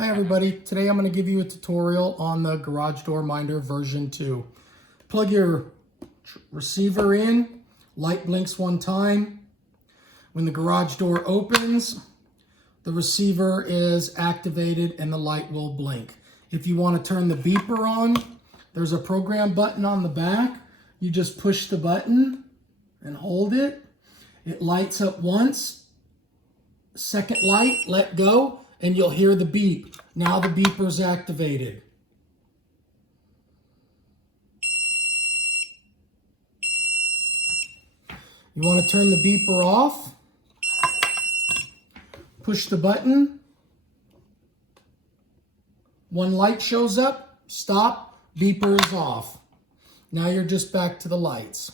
Hi everybody, today I'm going to give you a tutorial on the Garage Door Minder version 2. Plug your receiver in, light blinks one time. When the garage door opens, the receiver is activated and the light will blink. If you want to turn the beeper on, there's a program button on the back. You just push the button and hold it. It lights up once. Second light, let go, and you'll hear the beep. Now the beeper's activated. You want to turn the beeper off? Push the button. One light shows up, stop, beeper is off. Now you're just back to the lights.